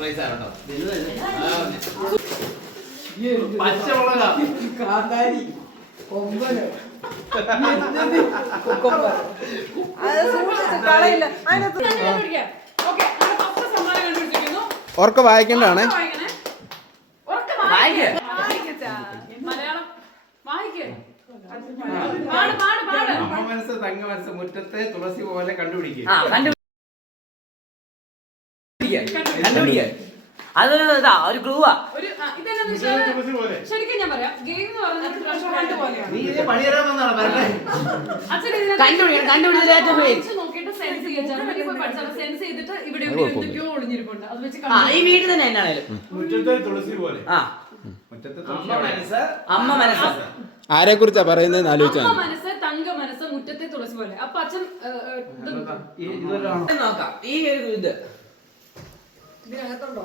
Surprise ആണോ? പച്ചമുളക കാന്താരി കൊമ്പന് ഓർക്ക് വായിക്കേണ്ടതാണ്. അമ്മ മനസ്സ് തങ്ക മനസ്സ് മുറ്റത്തെ തുളസി പോലെ കണ്ടുപിടിക്കുക. അത് ഒരു ക്ലൂവാ. ശരിക്കും ഞാൻ പറയാം, ഗെയിം എന്ന് പറഞ്ഞാൽ ട്രഷർ ഹണ്ട് പോലെയാണ്. സെൻസ് ചെയ്തിട്ട് ഇവിടെ എന്തൊക്കെയോ ഒളിഞ്ഞിരിപ്പുണ്ട്. അത് വെച്ച് ഈ വീട്ടിൽ തന്നെ എന്നാണേലും മുറ്റത്തെ തുളസി പോലെ. അമ്മ മനസ്സ് ആരെ കുറിച്ചാ പറയുന്നത് ആലോചിച്ചാൽ മനസ്സ് തങ്ക മനസ്സ് മുറ്റത്തെ തുളസി പോലെ. അപ്പൊ അച്ഛൻ നോക്കാം. ഈ ഒരു ഇത് ഇതിനകത്തുണ്ടോ?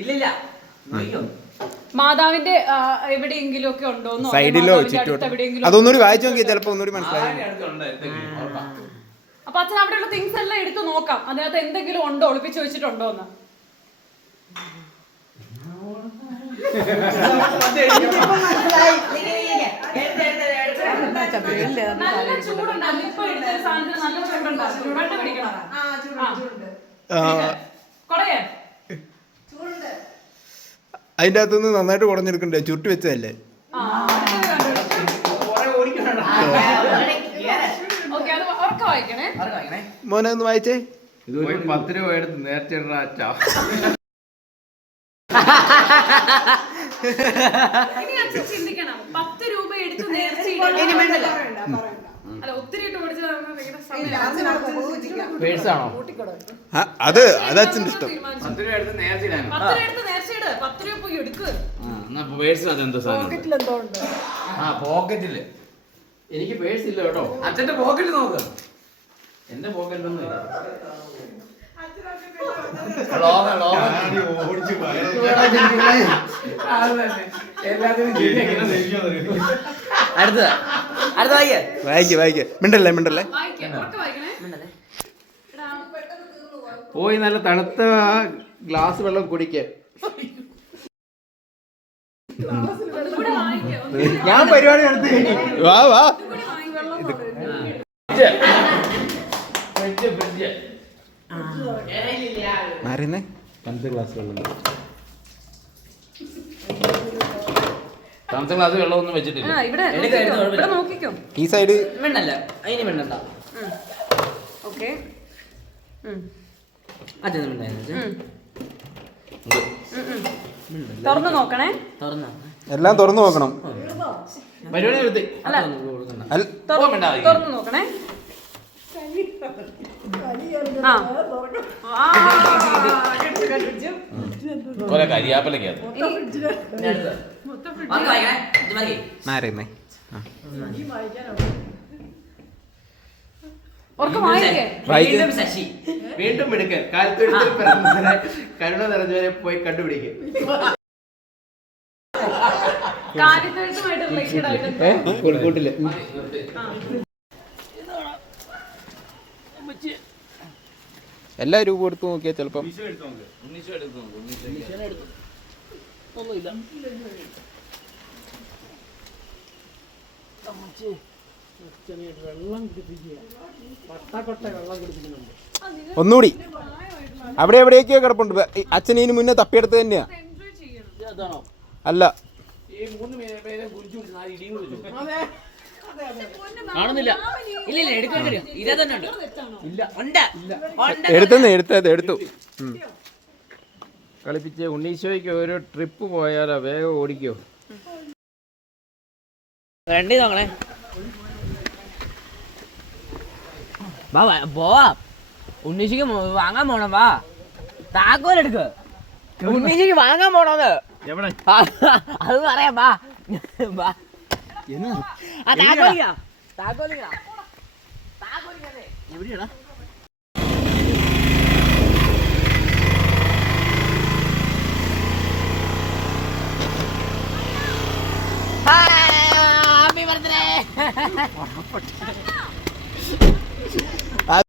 ഇല്ലില്ല. മാതാവിന്റെ എവിടെയെങ്കിലും ഒക്കെ ഉണ്ടോ? സൈഡിലോ ചുറ്റോട്ടോ അതൊന്നുകൂടി വായിച്ചു നോക്കിയാൽ ചിലപ്പോ ഒന്നുകൂടി മനസ്സിലായി. അപ്പൊ അച്ഛൻ അവിടെയുള്ള തിങ്സ് എല്ലാം എടുത്തു നോക്കാം, അതിനകത്ത് എന്തെങ്കിലും ഉണ്ടോ, ഒളിപ്പിച്ചു വെച്ചിട്ടുണ്ടോ എന്ന്. നല്ല ചൂടുണ്ടായിരുന്നു. ഇപ്പൊ എടുത്ത സാധനത്തിന് നല്ല ചൂടുണ്ടായിരുന്നു. കണ്ടുപിടിക്കണം. അതിന്റെ അകത്തുനിന്ന് നന്നായിട്ട് കുടഞ്ഞെടുക്കണ്ടേ? ചുരുട്ടി വെച്ചതല്ലേ? മോനെ ഒന്ന് വായിച്ചേ. 10 രൂപ എടുത്ത് നേർച്ചയിടാ. ചിന്തിക്കണം, 10 രൂപ എടുത്ത് നേർച്ച അല്ല, ഒത്തിരി ഇട്ട് പഠിച്ചാണോ? അത് അച്ഛൻ്റെ ഇഷ്ടം. 10 രൂപ എടുത്ത് നേർച്ചയിടാനോ? 10 രൂപ എടുത്ത് നേർച്ചയിട്. 10 രൂപ പോയി എടുക്ക്. പോക്കറ്റില്. എനിക്ക് പേഴ്സ് ഇല്ല കേട്ടോ. അച്ഛന്റെ പോക്കറ്റിൽ നോക്ക്. എന്റെ പോക്കറ്റിലൊന്നും ഇല്ല. വായിക്കേ മിണ്ടല്ലേ പോയി നല്ല തണുത്ത ഗ്ലാസ് വെള്ളം കുടിക്കേ. ഞാൻ പരിപാടി നടത്തി. വാ മാറിയുന്നേ. തണുത്ത ഗ്ലാസ് വെള്ളം, തണുത്ത ഗ്ലാസ് വെള്ളം ഒന്നും വെച്ചിട്ടില്ല. ഈ സൈഡ് വേണ്ടല്ല, അതിന് വേണ്ടണ്ട. ഓക്കെ, തുറന്നു നോക്കണേ. എല്ലാം തുറന്നു നോക്കണം. പരിപാടി നിർത്തി. തുറന്നു നോക്കണേ. കരിയാപ്പലക്കകത്ത് മാറിയുന്നേ. വീണ്ടും എടുക്കാൻ കരുണ നിറഞ്ഞവരെ പോയി കണ്ടുപിടിക്കും. കോഴിക്കോട്ടില് എല്ലാ രൂപ എടുത്ത് നോക്കിയാൽ ചിലപ്പം ഒന്നുകൂടി അവിടെ എവിടെയൊക്കെയോ കിടപ്പുണ്ട്. അച്ഛൻ ഇതിന് മുന്നേ തപ്പിയെടുത്ത് തന്നെയാ. അല്ല, എടുത്തു കളിപ്പിച്ച്. ഉണ്ണീശോയ്ക്ക് ഒരു ട്രിപ്പ് പോയാലോ? വേഗം ഓടിക്കോ. പോവാ. ഉണ്ണീശയ്ക്ക് വാങ്ങാൻ പോണം. വാ, താക്കോലെടുക്ക്. ഉണ്ണീശയ്ക്ക് വാങ്ങാൻ പോണോന്ന് അത് പറയാം. വാ, എവിടെയാടാ? Happy birthday.